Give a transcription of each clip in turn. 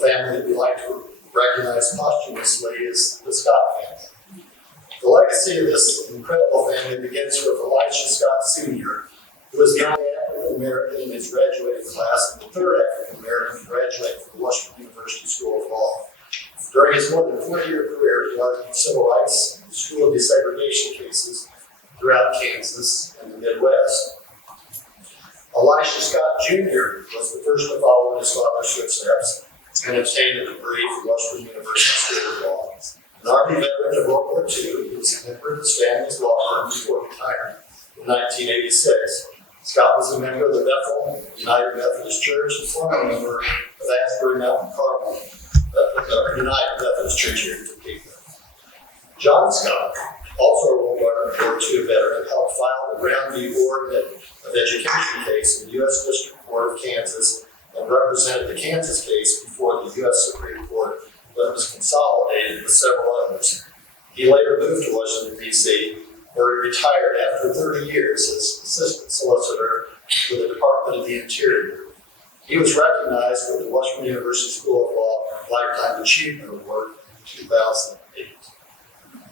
The family that we like to recognize posthumously is the Scott family. The legacy of this incredible family begins with Elisha Scott Sr., who was the only African American in his graduating class and the third African American to graduate from the Washburn University School of Law. During his more than 40-year career, he argued civil rights and school desegregation cases throughout Kansas and the Midwest. Elisha Scott Jr. was the first to follow in his father's footsteps and obtained a degree from Washburn University School of Law. An Army veteran of World War II, he was a member of his family's law firm before retiring in 1986. Scott was a member of the Bethel United Methodist Church and former member of Asbury Mountain Carmel United Methodist Church here in Topeka. John Scott, also a World War II veteran, helped file the Brown v. Board of Education case in the U.S. District Court of Kansas and represented the Kansas case before the U.S. Supreme Court when it was consolidated with several others. He later moved to Washington, D.C., where he retired after 30 years as assistant solicitor with the Department of the Interior. He was recognized with the Washburn University School of Law Lifetime Achievement Award in 2008.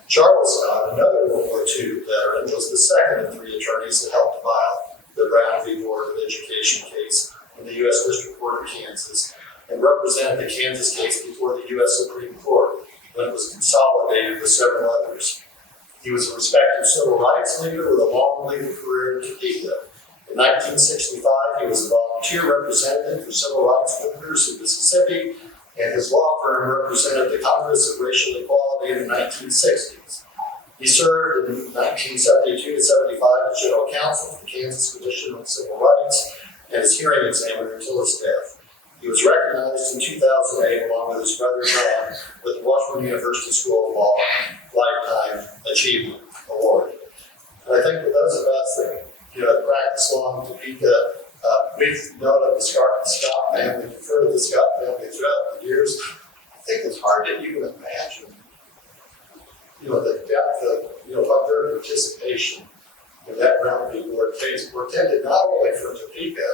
Charles Scott, another World War II veteran, was the second of three attorneys that helped file the Brown v. Board of Education case in the U.S. District Court of Kansas and represented the Kansas case before the U.S. Supreme Court when it was consolidated with several others. He was a respected civil rights leader with a long legal career in Topeka. In 1965, he was a volunteer representative for civil rights workers in Mississippi, and his law firm represented the Congress of Racial Equality in the 1960s. He served in 1972 to 75 as general counsel for the Kansas Commission on Civil Rights and as hearing examiner until his death. He was recognized in 2008 along with his brother John with the Washburn University School of Law Lifetime Achievement Award. And I think for those of us that practice law in Topeka, we've known of the Scott family, we've heard of the Scott family throughout the years. I think it's hard to even imagine, the depth of, what their participation in that Brown v. Board case portended not only for Topeka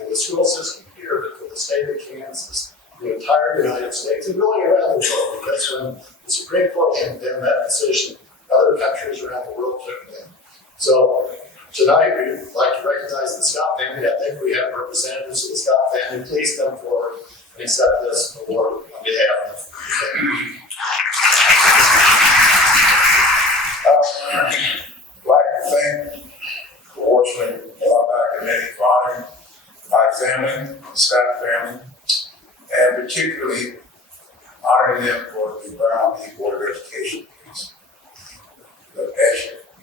and the school system here, but for the state of Kansas, the entire United States, and really around the world, because when the Supreme Court condemned that decision, other countries around the world took them. So tonight, we'd like to recognize the Scott family. I think we have representatives of the Scott family. Please come forward and accept this award on behalf of them. I'd like to thank the Washburn Alumni Committee for honoring my family, the Scott family, and particularly honoring them for the Brown v. Board of Education case. But as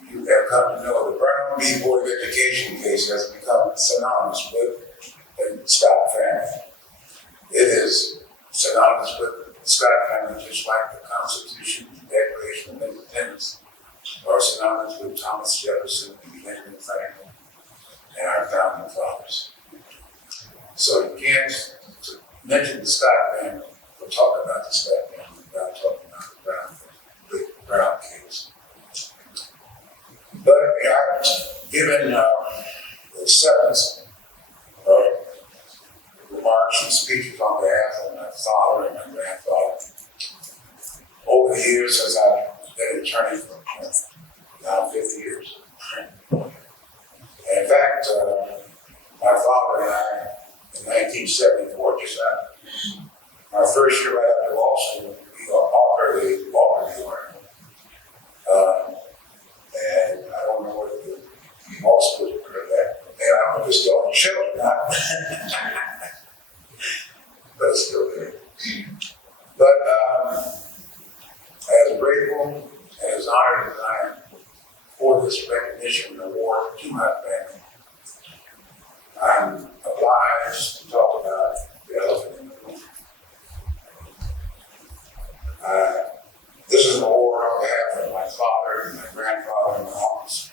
you have come to know, the Brown v. Board of Education case has become synonymous with the Scott family. It is synonymous with the Scott family, just like the Constitution, the Declaration of Independence, are synonymous with Thomas Jefferson and Benjamin Franklin and our founding fathers. So you can't mention the Scott family or talk about the Scott family without talking about the Brown case. But given the acceptance of remarks and speeches on behalf of my father and my grandfather, over the years as I've been an attorney for now 50 years. In fact, my father and I, in 1974, just our first year right after law school, we offered a law review article. And I don't know whether the law school heard that. And I don't know if it's still on the show or not. But it's still there. But as grateful and as honored as I am for this recognition and award to my family, I'm obliged to talk about the elephant in the room. This is an award on behalf of my father and my grandfather and my uncles.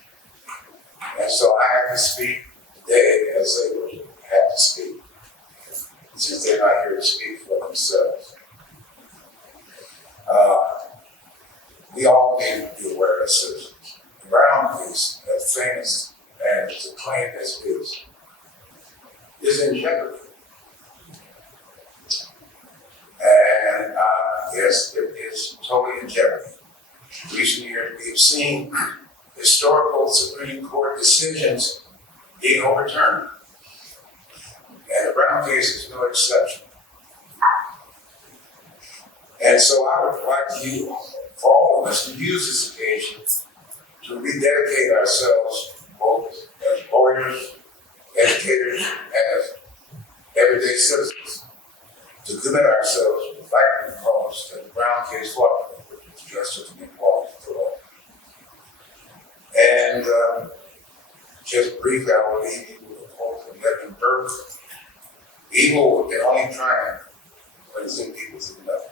And so I have to speak today as they would have to speak, since they're not here to speak for themselves. We all need to be aware as citizens. The Brown case, as famous and as acclaimed as it is in jeopardy. guess, is totally in jeopardy. Recent years, we've seen historical Supreme Court decisions being overturned. And the Brown case is no exception. And so I would like you, for all of us, to use this occasion to rededicate ourselves, both as lawyers, educators, as everyday citizens, to commit ourselves to the fight cause that the Brown case fought for, which is justice and equality for all. And just briefly, I will leave you with a quote from Edmund Burke: "Evil can only triumph when good people do nothing."